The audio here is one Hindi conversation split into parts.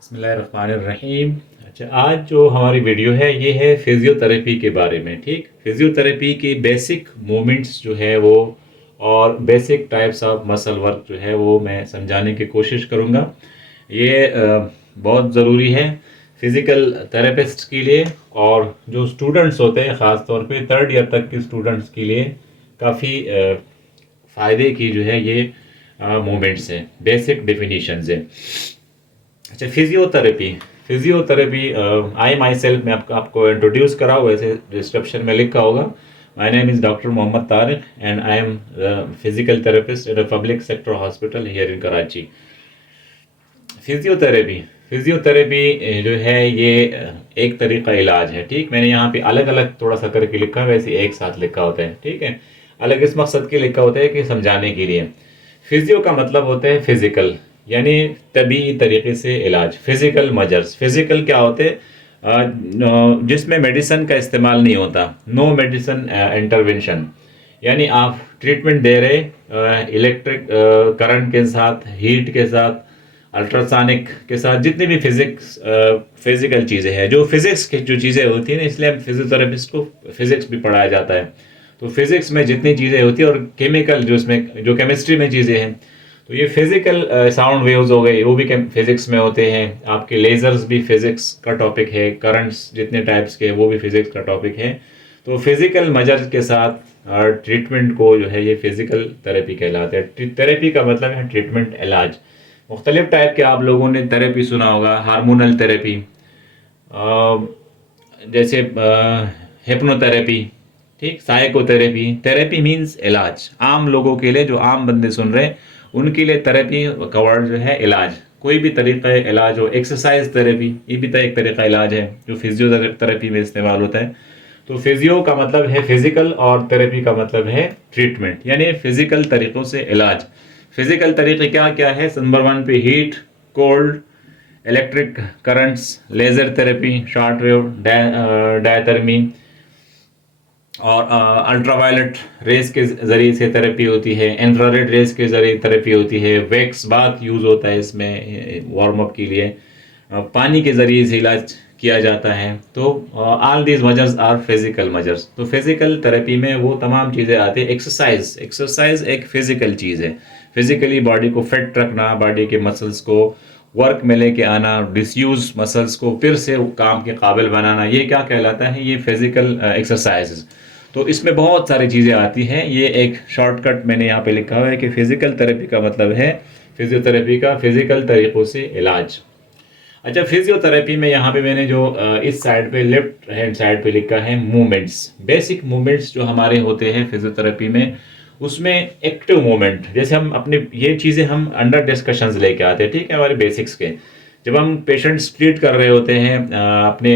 बिस्मिल्लाहिर्रहमानिर्रहीम। अच्छा, आज जो हमारी वीडियो है ये है फिज़ियोथेरेपी के बारे में। ठीक, फिज़ियोथेरेपी की बेसिक मूवमेंट्स जो है वो और basic types of muscle work जो है वो मैं समझाने की कोशिश करूँगा। ये बहुत ज़रूरी है फिज़िकल थेरेपिस्ट के लिए, और जो स्टूडेंट्स होते हैं ख़ास तौर पे थर्ड ईयर तक के स्टूडेंट्स के लिए काफ़ी फ़ायदे की जो है ये मूवमेंट्स हैं, बेसिक डेफिनेशंस हैं। अच्छा, physiotherapy. Physiotherapy I myself मैं आपको इंट्रोड्यूस कराऊँ, वैसे डिस्क्रिप्शन में लिखा होगा। My name is doctor Mohammad Tariq and I am physical therapist at a public sector hospital here in Karachi. Physiotherapy physiotherapy जो है ये एक तरीका इलाज है। ठीक, मैंने यहाँ पे अलग अलग थोड़ा सा करके लिखा है, वैसे एक साथ लिखा होता है। ठीक है, अलग इस मकसद के लिखा होता है कि समझाने के लिए। फिजियो का मतलब होता है फिजिकल, यानी तबीई तरीके से इलाज। फिजिकल मजर्स, फिजिकल क्या होते हैं? जिसमें मेडिसिन का इस्तेमाल नहीं होता, नो मेडिसिन इंटरवेंशन। यानी आप ट्रीटमेंट दे रहे इलेक्ट्रिक करंट के साथ, हीट के साथ, अल्ट्रासोनिक के साथ, जितनी भी फिजिकल चीज़ें हैं, जो फिजिक्स की जो चीज़ें होती हैं ना, इसलिए हम फिजियोथेरेपिस्ट को फिजिक्स भी पढ़ाया जाता है। तो फिजिक्स में जितनी चीज़ें होती है और केमिकल जो इसमें जो केमिस्ट्री में चीज़ें हैं, तो ये फिजिकल साउंड वेव्स हो गए, वो भी फिजिक्स में होते हैं। आपके लेजर्स भी फिजिक्स का टॉपिक है, करंट्स जितने टाइप्स के वो भी फिजिक्स का टॉपिक है। तो फिजिकल मजर के साथ ट्रीटमेंट को जो है ये फिजिकल थेरेपी कहलाते हैं। थेरेपी का मतलब है ट्रीटमेंट, इलाज। मुख्तलिफ टाइप के आप लोगों ने थेरेपी सुना होगा। हार्मोनल थेरेपी, जैसे हिप्नोथेरेपी, ठीक, साइकोथेरेपी। थेरेपी मीन्स इलाज। आम लोगों के लिए, जो आम बंदे सुन रहे हैं उनके लिए थेरेपी का वर्ड जो है इलाज। कोई भी तरीका इलाज हो। एक्सरसाइज थेरेपी, ये भी तो एक तरीका इलाज है जो फिजियोथेरेपी में इस्तेमाल होता है। तो फिजियो का मतलब है फिजिकल और थेरेपी का मतलब है ट्रीटमेंट, यानी फिजिकल तरीकों से इलाज। फिजिकल तरीके क्या क्या है? नंबर वन पे heat, cold, electric currents, laser therapy, short wave, diathermy, और अल्ट्रावायलेट रेस के ज़रिए से थेरेपी होती है। इंफ्रारेड रेस के ज़रिए थेरेपी होती है। वैक्स बाथ यूज़ होता है इसमें वार्म अप के लिए। पानी के ज़रिए से इलाज किया जाता है। तो ऑल दीज मजर्स आर फिजिकल मजर्स। तो फिजिकल थेरेपी में वो तमाम चीज़ें आती है। एक्सरसाइज, एक्सरसाइज एक फिजिकल चीज़ है। फिजिकली बॉडी को फिट रखना, बॉडी के मसल्स को वर्क में लेके आना, डिसयूज मसल्स को फिर से काम के काबिल बनाना, ये क्या कहलाता है? ये फिजिकल एक्सरसाइज। तो इसमें बहुत सारी चीज़ें आती हैं। ये एक शॉर्टकट मैंने यहाँ पे लिखा हुआ है कि फिजिकल थेरेपी का मतलब है फिजियोथेरेपी का फिजिकल तरीक़ों से इलाज। अच्छा, फिजियोथेरेपी में यहाँ पे मैंने जो इस साइड पे लेफ्ट हैंड साइड पे लिखा है मूवमेंट्स। बेसिक मूवमेंट्स जो हमारे होते हैं फिजियोथेरेपी में, उसमें एक्टिव मूवमेंट, जैसे हम अपने ये चीज़ें हम अंडर डिस्कशंस लेके आते हैं। ठीक है, हमारे बेसिक्स के जब हम पेशेंट्स ट्रीट कर रहे होते हैं, अपने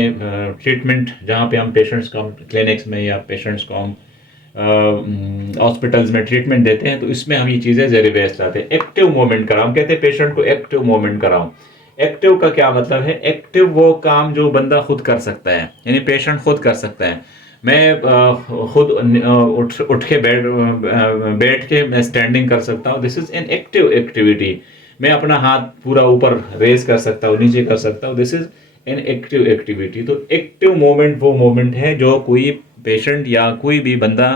ट्रीटमेंट जहाँ पे हम पेशेंट्स को, हम क्लिनिक्स में या पेशेंट्स को हम हॉस्पिटल्स में ट्रीटमेंट देते हैं, तो इसमें हम ये चीज़ें ज़ेर बहस लाते हैं। एक्टिव मूवमेंट कराओ, हम कहते हैं पेशेंट को एक्टिव मूवमेंट कराओ। एक्टिव का क्या मतलब है? एक्टिव वो काम जो बंदा खुद कर सकता है, यानी पेशेंट खुद कर सकता है। मैं खुद उठ के बैठ के मैं स्टैंडिंग कर सकता हूँ, this is an active activity. मैं अपना हाथ पूरा ऊपर रेज कर सकता हूँ, नीचे कर सकता हूँ, this is an active activity. तो एक्टिव मोमेंट वो मोमेंट है जो कोई पेशेंट या कोई भी बंदा,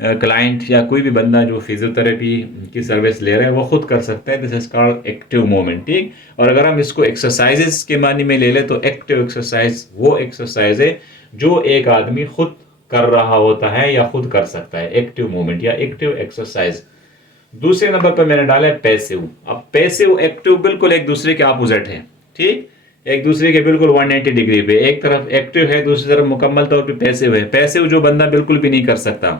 क्लाइंट या कोई भी बंदा जो फिजियोथेरेपी की सर्विस ले रहा है वो खुद कर सकता है। This is called active moment. ठीक, और अगर हम इसको एक्सरसाइजेस के मानी में ले लें तो एक्टिव एक्सरसाइज वो एक्सरसाइज है जो एक आदमी खुद कर रहा होता है या खुद कर सकता है, एक्टिव मूवमेंट या एक्टिव एक्सरसाइज। दूसरे नंबर पर मैंने डाला है पैसिव। अब पैसिव एक्टिव बिल्कुल एक दूसरे के अपोजिट है। ठीक, एक दूसरे के बिल्कुल 180 डिग्री पे, एक तरफ एक्टिव है, दूसरी तरफ मुकम्मल तौर पे पैसिव है। पैसिव जो बंदा बिल्कुल भी नहीं कर सकता।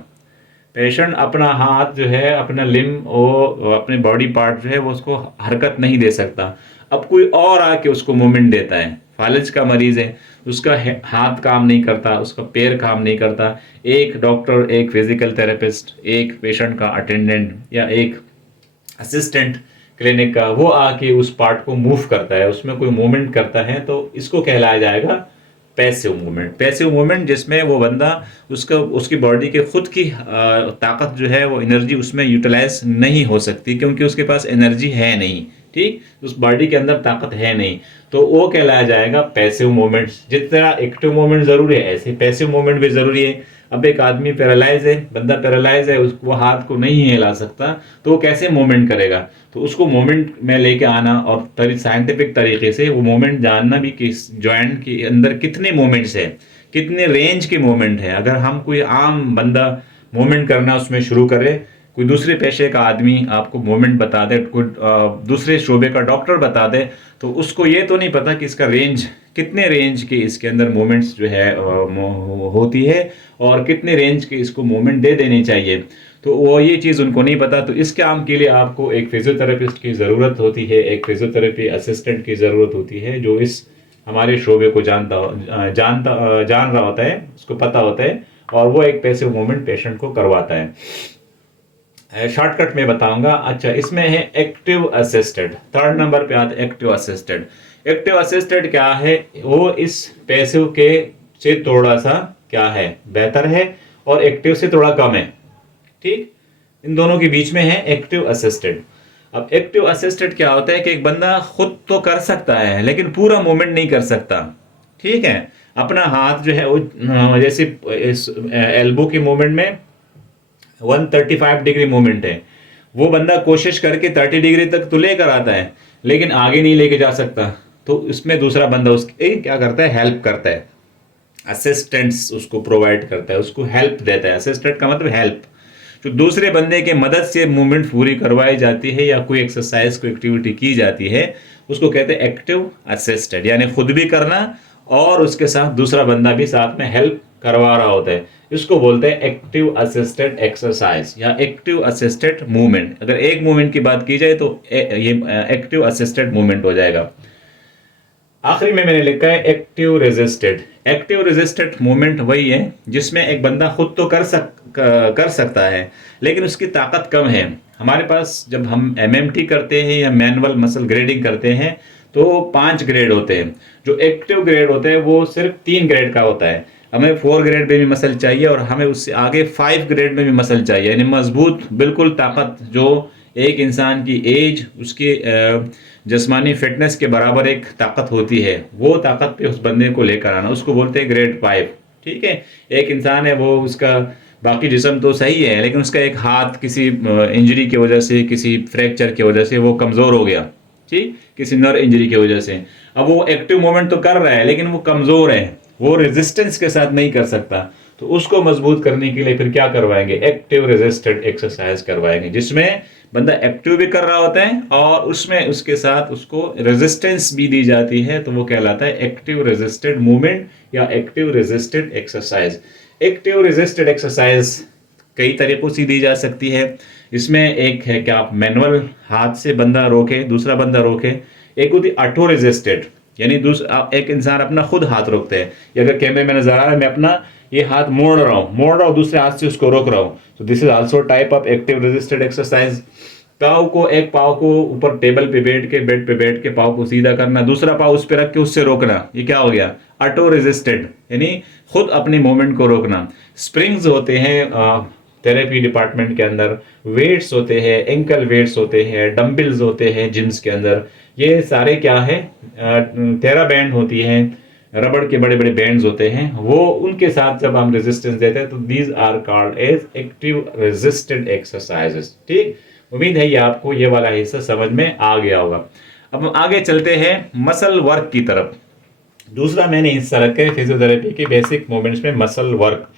पेशेंट अपना हाथ जो है, अपना लिम, वो अपने बॉडी पार्ट जो है वो उसको हरकत नहीं दे सकता। अब कोई और आके उसको मूवमेंट देता है। फालिज का मरीज है, उसका हाथ काम नहीं करता, उसका पैर काम नहीं करता। एक डॉक्टर, एक फिजिकल थेरेपिस्ट, एक पेशेंट का अटेंडेंट या एक असिस्टेंट क्लिनिक का, वो आके उस पार्ट को मूव करता है, उसमें कोई मूवमेंट करता है, तो इसको कहलाया जाएगा पैसिव मूवमेंट। पैसिव मूवमेंट जिसमें वो बंदा, उसका उसकी बॉडी के खुद की ताकत जो है, वो एनर्जी उसमें यूटिलाइज नहीं हो सकती क्योंकि उसके पास एनर्जी है नहीं, ठीक, उस बॉडी के अंदर ताकत है नहीं, तो वो कहलाया जाएगा पैसिव मूवमेंट्स। जितना एक्टिव मूवमेंट जरूरी है ऐसे पैसिव मूवमेंट भी जरूरी है। अब एक आदमी पैरालाइज है, बंदा पैरालाइज है, उसको हाथ को नहीं हिला सकता, तो वो कैसे मूवमेंट करेगा? तो उसको मूवमेंट में लेके आना और साइंटिफिक तरीके से वो मूवमेंट जानना भी कि जॉइंट के अंदर कितने मूवमेंट्स है, कितने रेंज के मूवमेंट है। अगर हम कोई आम बंदा मूवमेंट करना उसमें शुरू करे, कोई दूसरे पेशे का आदमी आपको मूवमेंट बता दे, कोई दूसरे शोबे का डॉक्टर बता दे, तो उसको ये तो नहीं पता कि इसका रेंज, कितने रेंज के इसके अंदर मूवमेंट्स जो है होती है और कितने रेंज के इसको मूवमेंट दे देनी चाहिए। तो वो ये चीज़ उनको नहीं पता। तो इस काम के लिए आपको एक फिजियोथेरेपिस्ट की ज़रूरत होती है, एक फिजियोथेरेपी असिस्टेंट की ज़रूरत होती है, जो इस हमारे शोबे को जान रहा होता है, उसको पता होता है, और वो एक पैसिव मूवमेंट पेशेंट को करवाता है। शॉर्टकट में बताऊंगा। अच्छा, इसमें है एक्टिव असिस्टेड, थर्ड नंबर पे आता है एक्टिव असिस्टेड। एक्टिव असिस्टेड क्या है? वो इस पैसिव के से थोड़ा सा क्या है, बेहतर है, और एक्टिव से थोड़ा कम है। ठीक, इन दोनों के बीच में है एक्टिव असिस्टेड। अब एक्टिव असिस्टेड क्या होता है कि एक बंदा खुद तो कर सकता है लेकिन पूरा मूवमेंट नहीं कर सकता। ठीक है, अपना हाथ जो है वो जैसे इस एल्बो के मूवमेंट में 135 डिग्री मूवमेंट है, वो बंदा कोशिश करके 30 डिग्री तक तो लेकर आता है लेकिन आगे नहीं लेके जा सकता। तो इसमें दूसरा बंदा उसके क्या करता है, हेल्प करता है, असिस्टेंस उसको प्रोवाइड करता है, उसको हेल्प देता है। असिस्टेंट का मतलब हेल्प, जो दूसरे बंदे के मदद से मूवमेंट पूरी करवाई जाती है या कोई एक्सरसाइज कोई एक्टिविटी की जाती है, उसको कहते हैं एक्टिव असिस्टेड। यानी खुद भी करना और उसके साथ दूसरा बंदा भी साथ में हेल्प करवा रहा होता है, इसको बोलते हैं एक्टिव असिस्टेड एक्सरसाइज या एक्टिव असिस्टेड मूवमेंट। अगर एक मूवमेंट की बात की जाए तो ये एक्टिव असिस्टेड मूवमेंट हो जाएगा। आखिरी में मैंने लिखा है active resisted. Active resisted movement वही है जिसमें एक बंदा खुद तो कर सकता है लेकिन उसकी ताकत कम है। हमारे पास जब हम एमएमटी करते हैं या मैनुअल मसल ग्रेडिंग करते हैं तो 5 ग्रेड होते हैं। जो एक्टिव ग्रेड होते हैं वो सिर्फ 3 ग्रेड का होता है। हमें 4 ग्रेड में भी मसल चाहिए और हमें उससे आगे 5 ग्रेड में भी मसल चाहिए, यानी मजबूत बिल्कुल ताकत, जो एक इंसान की एज, उसकी जिस्मानी फिटनेस के बराबर एक ताकत होती है, वो ताकत पे उस बंदे को लेकर आना, उसको बोलते हैं ग्रेड 5। ठीक है, एक इंसान है वो, उसका बाकी जिस्म तो सही है लेकिन उसका एक हाथ किसी इंजरी की वजह से, किसी फ्रैक्चर की वजह से वो कमज़ोर हो गया, ठीक, किसी नर इंजरी की वजह से। अब वो एक्टिव मूवमेंट तो कर रहा है लेकिन वो कमज़ोर है, वो रेजिस्टेंस के साथ नहीं कर सकता। तो उसको मजबूत करने के लिए फिर क्या करवाएंगे, एक्टिव रेजिस्टेड एक्सरसाइज करवाएंगे, जिसमें बंदा एक्टिव भी कर रहा होता है और उसमें उसके साथ उसको रेजिस्टेंस भी दी जाती है, तो वो कहलाता है एक्टिव रेजिस्टेड मूवमेंट या active resisted exercise. Active resisted exercise कई तरीकों से दी जा सकती है। इसमें एक है कि आप मैनुअल हाथ से बंदा रोके, दूसरा बंदा रोके। एक होती ऑटो रेजिस्टेड, यानी एक इंसान अपना खुद हाथ रोकते हैं, या अगर कैमरे में नजर आ रहा है मैं अपना ये हाथ मोड़ रहा हूँ दूसरे हाथ से उसको रोक रहा हूँ, तो this is also type of active resisted exercise. एक पाव को ऊपर टेबल पे बैठ के, बेड पे बैठ के पाव को सीधा करना, दूसरा पाव उस पर रख के उससे रोकना, ये क्या हो गया, ऑटो रेजिस्टेड, यानी खुद अपने मूवमेंट को रोकना। स्प्रिंग्स होते हैं थेरेपी डिपार्टमेंट के अंदर, वेट्स होते हैं, एंकल वेट्स होते हैं, डंबल्स होते हैं जिम्स के अंदर, ये सारे क्या है, थेरा बैंड होती है, रबड़ के बड़े बड़े बैंड्स होते हैं, वो उनके साथ जब हम रेजिस्टेंस देते हैं तो these are called as active resisted exercises. ठीक, उम्मीद है ये आपको ये वाला हिस्सा समझ में आ गया होगा। अब हम आगे चलते हैं मसल वर्क की तरफ। दूसरा मैंने हिस्सा रखा है फिजियोथेरेपी के बेसिक मूवमेंट्स में मसल वर्क।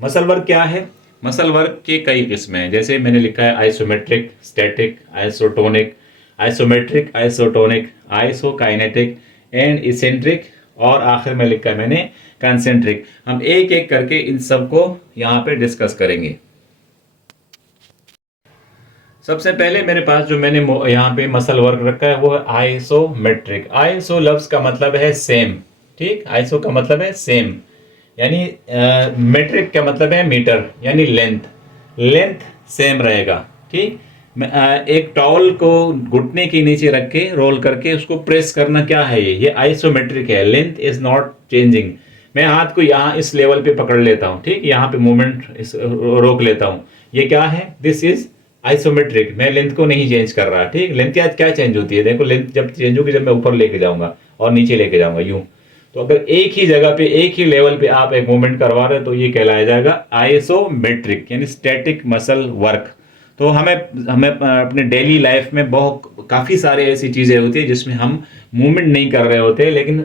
मसल वर्क क्या है? मसल वर्क के कई किस्में हैं, जैसे मैंने लिखा है isometric, static, isotonic, isometric, isotonic, isokinetic and eccentric, और आखिर में लिखा है मैंने कंसेंट्रिक। हम एक एक करके इन सब को यहाँ पे डिस्कस करेंगे। सबसे पहले मेरे पास जो मैंने यहाँ पे मसल वर्क रखा है वो है आइसोमेट्रिक। आइसो लफ्ज का मतलब है सेम, ठीक, आइसो का मतलब है सेम, यानी मेट्रिक का मतलब है मीटर, यानी लेंथ सेम रहेगा। ठीक, एक टॉवल को घुटने के नीचे रख के रोल करके उसको प्रेस करना, क्या है ये आइसोमेट्रिक है, लेंथ इज नॉट चेंजिंग। मैं हाथ को यहाँ इस लेवल पे पकड़ लेता हूँ, ठीक, यहाँ पे मूवमेंट रोक लेता हूँ, ये क्या है, दिस इज आइसोमेट्रिक, मैं लेंथ को नहीं चेंज कर रहा, ठीक। लेंथ क्या क्या चेंज होती है, देखो लेंथ जब चेंज होगी जब मैं ऊपर लेके जाऊंगा और नीचे लेके जाऊंगा यूं। तो अगर एक ही जगह पे एक ही लेवल पे आप एक मूवमेंट करवा रहे हो तो ये कहलाया जाएगा आइसोमेट्रिक यानी स्टैटिक मसल वर्क। तो हमें हमें अपने डेली लाइफ में बहुत काफ़ी सारे ऐसी चीज़ें होती है जिसमें हम मूवमेंट नहीं कर रहे होते, लेकिन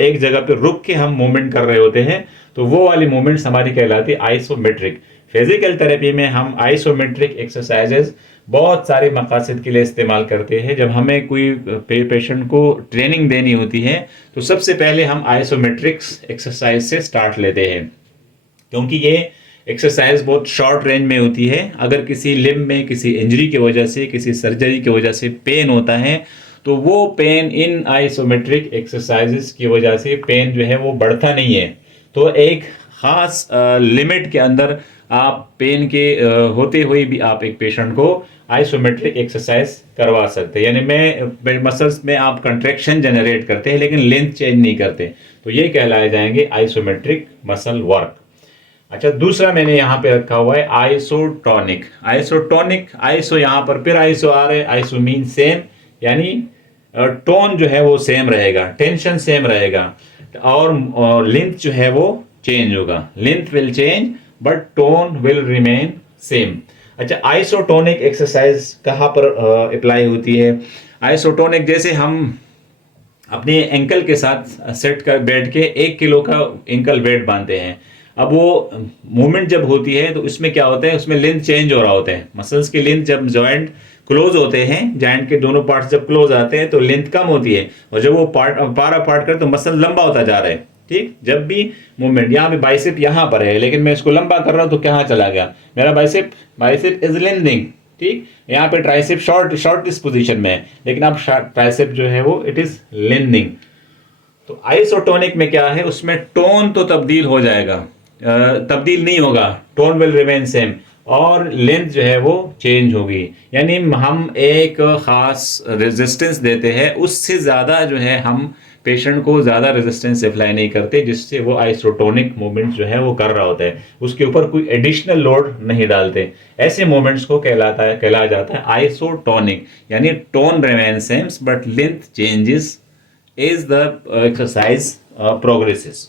एक जगह पे रुक के हम मूवमेंट कर रहे होते हैं, तो वो वाली मूवमेंट्स हमारी कहलाती है आइसोमेट्रिक। फिजिकल थेरेपी में हम आइसोमेट्रिक एक्सरसाइजेज बहुत सारे मकासद के लिए इस्तेमाल करते हैं। जब हमें कोई पेशेंट को ट्रेनिंग देनी होती है तो सबसे पहले हम आइसोमेट्रिक्स एक्सरसाइज से स्टार्ट लेते हैं, क्योंकि ये एक्सरसाइज बहुत शॉर्ट रेंज में होती है। अगर किसी लिम्ब में किसी इंजरी की वजह से, किसी सर्जरी की वजह से पेन होता है तो वो पेन इन आइसोमेट्रिक एक्सरसाइजेस की वजह से पेन जो है वो बढ़ता नहीं है। तो एक ख़ास लिमिट के अंदर आप पेन के होते हुए भी आप एक पेशेंट को आइसोमेट्रिक एक्सरसाइज करवा सकते हैं, यानी मैं मसल्स में आप कंट्रैक्शन जनरेट करते हैं लेकिन लेंथ चेंज नहीं करते, तो ये कहलाए जाएंगे आइसोमेट्रिक मसल वर्क। अच्छा, दूसरा मैंने यहाँ पे रखा हुआ है आइसोटोनिक। आइसोटोनिक, आइसो यहाँ पर फिर आइसो आ रहे, आइसो मीन सेम, यानी टोन जो है वो सेम रहेगा, टेंशन सेम रहेगा, और लेंथ जो है वो चेंज होगा। Length will change but tone will remain same. अच्छा, आइसोटोनिक एक्सरसाइज कहाँ पर अप्लाई होती है? आइसोटोनिक जैसे हम अपने एंकल के साथ सेट कर बैठ के 1 किलो का एंकल वेट बांधते हैं। अब वो मूवमेंट जब होती है तो इसमें क्या होता है, उसमें लेंथ चेंज हो रहा होता है। मसल्स की लेंथ जब जॉइंट क्लोज होते हैं, जॉइंट के दोनों पार्ट्स जब क्लोज आते हैं तो लेंथ कम होती है, और जब वो पार अपार्ट कर तो मसल लंबा होता जा रहा है, ठीक। जब भी मूवमेंट, यहाँ पे बाइसेप यहाँ पर है लेकिन मैं इसको लंबा कर रहा हूँ तो कहाँ चला गया मेरा बाइसेप? बाइसेप इज लेंथिंग, ठीक। यहाँ पे ट्राइसेप शॉर्ट इस पोजीशन में है, लेकिन अब ट्राइसेप जो है वो इट इज लेंथिंग। तो आइसोटोनिक में क्या है, उसमें टोन तो तब्दील हो जाएगा, तब्दील नहीं होगा, टोन विल रिमेन सेम, और लेंथ जो है वो चेंज होगी। यानी हम एक खास रेजिस्टेंस देते हैं, उससे ज़्यादा जो है हम पेशेंट को ज़्यादा रेजिस्टेंस अप्लाई नहीं करते, जिससे वो आइसोटोनिक मूवमेंट जो है वो कर रहा होता है, उसके ऊपर कोई एडिशनल लोड नहीं डालते। ऐसे मूवमेंट्स को कहलाया जाता है आइसोटोनिक, यानी tone remain same but length changes is the exercise progresses।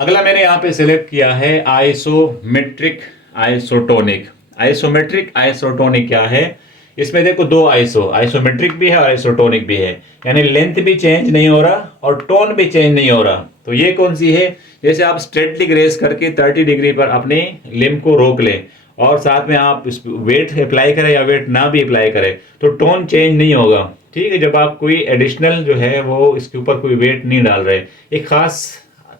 अगला मैंने यहाँ पे सिलेक्ट किया है आइसोमेट्रिक आइसोटोनिक। आइसोमेट्रिक आइसोटोनिक क्या है? इसमें देखो दो आइसोमेट्रिक भी है और आइसोटोनिक भी है, यानी लेंथ भी चेंज नहीं हो रहा और टोन भी चेंज नहीं हो रहा। तो ये कौन सी है? जैसे आप स्ट्रेटली ग्रेस करके 30 डिग्री पर अपने लिम्ब को रोक लें और साथ में आप वेट अप्लाई करें या वेट ना भी अप्लाई करें तो टोन चेंज नहीं होगा, ठीक है। जब आप कोई एडिशनल जो है वो इसके ऊपर कोई वेट नहीं डाल रहे एक खास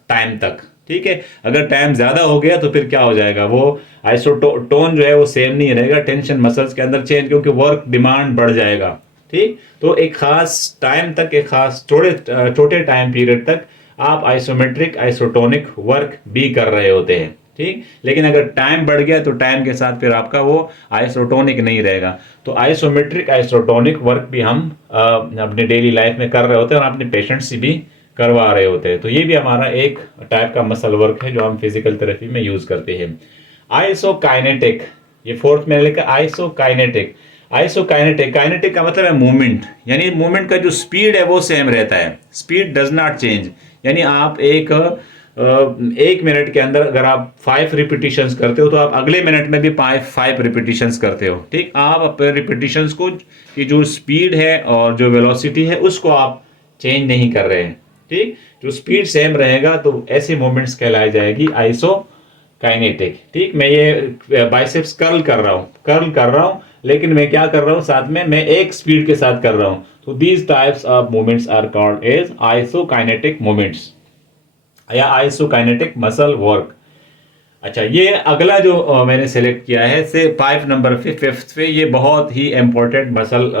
टाइम तक, ठीक है। अगर टाइम ज़्यादा हो गया तो फिर क्या हो जाएगा, वो आइसोटोन जो है वो सेम नहीं रहेगा, टेंशन मसल्स के अंदर चेंज, क्योंकि वर्क डिमांड बढ़ जाएगा, ठीक। तो एक खास टाइम तक, एक खास छोटे टाइम पीरियड तक आप आइसोमेट्रिक आइसोटोनिक वर्क भी कर रहे होते हैं, ठीक। लेकिन अगर टाइम बढ़ गया तो टाइम के साथ फिर आपका वो आइसोटोनिक नहीं रहेगा। तो आइसोमेट्रिक आइसोटोनिक वर्क भी हम अपने डेली लाइफ में कर रहे होते हैं और अपने पेशेंट्स से भी करवा रहे होते हैं। तो ये भी हमारा एक टाइप का मसल वर्क है जो हम फिजिकल थेरेपी में यूज करते हैं। आइसोकाइनेटिक, ये फोर्थ में लिखा आइसोकाइनेटिक। आइसोकाइनेटिक, काइनेटिक का मतलब है मूवमेंट, यानी मूवमेंट का जो स्पीड है वो सेम रहता है, स्पीड डज नॉट चेंज। यानी आप एक मिनट के अंदर अगर आप 5 रिपीटिशंस करते हो तो आप अगले मिनट में भी 5 रिपीटिशंस करते हो, ठीक। आप अपने रिपीटिशंस को की जो स्पीड है और जो वेलोसिटी है उसको आप चेंज नहीं कर रहे हैं, ठीक। जो स्पीड सेम रहेगा तो ऐसे मूवमेंट्स कहलाई जाएगी आइसो काइनेटिक, ठीक। मैं ये बाइसेप्स कर्ल कर रहा हूँ लेकिन मैं क्या कर रहा हूँ, साथ में मैं एक स्पीड के साथ कर रहा हूँ। तो these types of movements are called as isokinetic movements या आइसोकाइनेटिक मसल वर्क। अच्छा, ये अगला जो मैंने सेलेक्ट किया है से 5 नंबर 5th पे, ये बहुत ही इंपॉर्टेंट मसल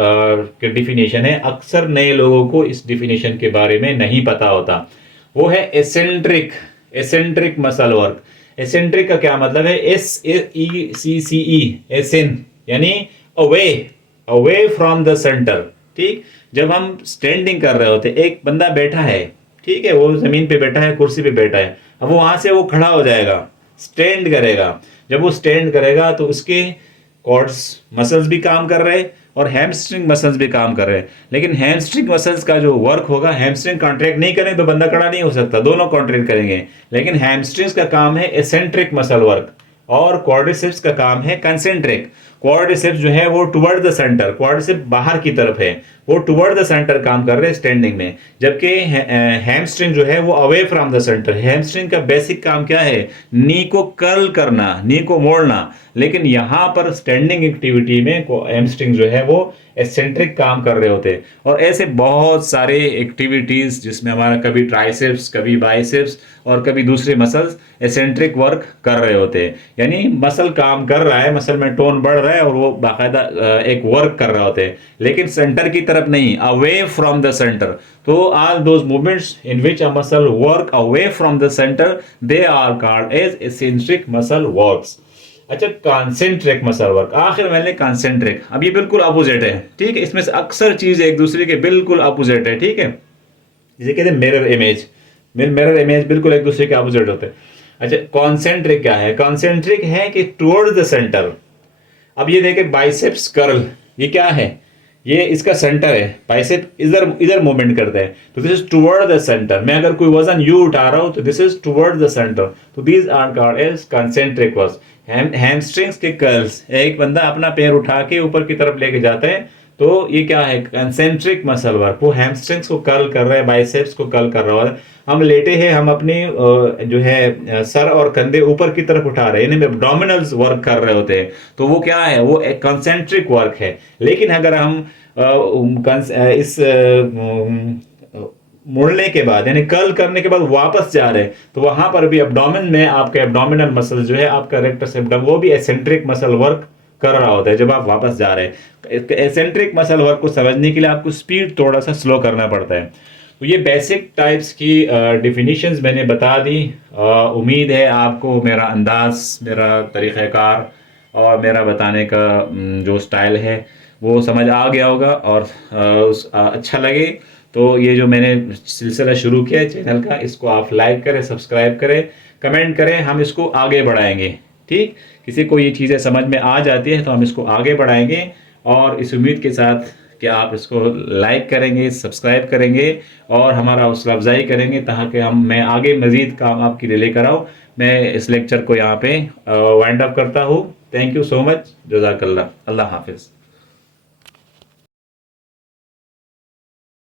के डिफिनेशन है। अक्सर नए लोगों को इस डिफिनेशन के बारे में नहीं पता होता। वो है एसेंट्रिक मसल वर्क। एसेंट्रिक का क्या मतलब है? SECCE, एसेन यानी अवे फ्रॉम द सेंटर, ठीक। जब हम स्टैंडिंग कर रहे होते, एक बंदा बैठा है, ठीक है, वो जमीन पे बैठा है, कुर्सी पे बैठा है, अब वो वहां से वो खड़ा हो जाएगा, स्टैंड करेगा, जब वो स्टैंड करेगा तो उसके कॉर्ड्स मसल्स भी काम कर रहे हैं और हैमस्ट्रिंग मसल्स भी काम कर रहे हैं। लेकिन हैमस्ट्रिंग मसल्स का जो वर्क होगा, हैमस्ट्रिंग कॉन्ट्रैक्ट नहीं करें तो बंदा खड़ा नहीं हो सकता, दोनों कॉन्ट्रैक्ट करेंगे। लेकिन हैमस्ट्रिंग्स का काम है एसेंट्रिक मसल वर्क और क्वाड्रिसेप्स का काम है कंसेंट्रिक। क्वाड्रिसेप्स जो है वो टुवर्ड द सेंटर, क्वाड्रिसेप्स बाहर की तरफ है, वो टुवर्ड द सेंटर काम कर रहे हैं स्टैंडिंग में, जबकि हैमस्ट्रिंग जो है वो away from the centre. Hamstring का बेसिक काम क्या है? नी को कर्ल करना, नी को मोड़ना। लेकिन यहां पर स्टैंडिंग एक्टिविटी में हैमस्ट्रिंग जो है वो एसेंट्रिक काम कर रहे होते हैं। और ऐसे बहुत सारे एक्टिविटीज जिसमें हमारा कभी ट्राइसेप्स, कभी बाइसेप्स और कभी दूसरे मसल्स एसेंट्रिक वर्क कर रहे होते हैं। यानी मसल काम कर रहा है, मसल में टोन बढ़ रहा है और वो बाकायदा एक वर्क कर रहे होते हैं, लेकिन सेंटर की तरफ नहीं, अवे फ्रॉम द सेंटर। तो all those movements in which a muscle work away from the centre, they are called as eccentric muscle works. अच्छा, कॉन्सेंट्रिक मसल वर्क, आखिर मैंने कॉन्सेंट्रिक, अब ये बिल्कुल अपोजिट है, ठीक है। इसमें से अक्सर चीज एक दूसरे के बिल्कुल अपोजिट है, ठीक है। जिसे कहते हैं मिरर इमेज, मिरर इमेज बिल्कुल एक दूसरे के अपोजिट होते हैं। अच्छा, कॉन्सेंट्रिक क्या है? कॉन्सेंट्रिक है कि टुवर्ड्स द सेंटर। अब ये देखें बाइसेप्स कर्ल, ये क्या है? ये इसका सेंटर है, बाइसेप इधर इधर मूवमेंट करते हैं, तो this is toward the centre. मैं अगर कोई वजन यू उठा रहा हूं तो this is toward the centre, तो these are called as concentric works. Hamstrings के कर्ल्स, एक बंदा अपना पैर उठा के ऊपर की तरफ लेके जाता है, तो ये क्या है? Concentric muscle work. वो हैमस्ट्रिंग्स को कर्ल कर रहा है, बाइसेप्स को कर्ल कर रहा है। हम लेटे हैं, हम अपनी जो है सर और कंधे ऊपर की तरफ उठा रहे हैं, यानी एब्डोमिनल्स वर्क कर रहे होते हैं, तो वो क्या है? वो एक कंसेंट्रिक वर्क है। लेकिन अगर हम इस मुड़ने के बाद यानी कर्ल करने के बाद वापस जा रहे हैं, तो वहां पर भी एब्डोमेन में आपका एब्डोमिनल मसल जो है, आपका रेक्टस एब्डोमेन, वो भी एसेंट्रिक मसल वर्क कर रहा होता है जब आप वापस जा रहे हैं। एसेंट्रिक मसल वर्क को समझने के लिए आपको स्पीड थोड़ा सा स्लो करना पड़ता है। तो ये बेसिक टाइप्स की डिफिनीशंस मैंने बता दी। उम्मीद है आपको मेरा अंदाज, मेरा तरीक़ाकार और मेरा बताने का जो स्टाइल है वो समझ आ गया होगा और अच्छा लगे। तो ये जो मैंने सिलसिला शुरू किया है चैनल का, इसको आप लाइक करें, सब्सक्राइब करें, कमेंट करें, हम इसको आगे बढ़ाएंगे। ठीक, किसी को ये चीज़ें समझ में आ जाती है तो हम इसको आगे बढ़ाएंगे, और इस उम्मीद के साथ कि आप इसको लाइक करेंगे, सब्सक्राइब करेंगे और हमारा हौसला अफजाई करेंगे, ताकि मैं आगे मज़ीद काम आपके लिए लेकर आऊँ। मैं इस लेक्चर को यहाँ पे वाइंड अप करता हूँ। थैंक यू सो मच, जज़ाकल्लाह, अल्लाह हाफिज़।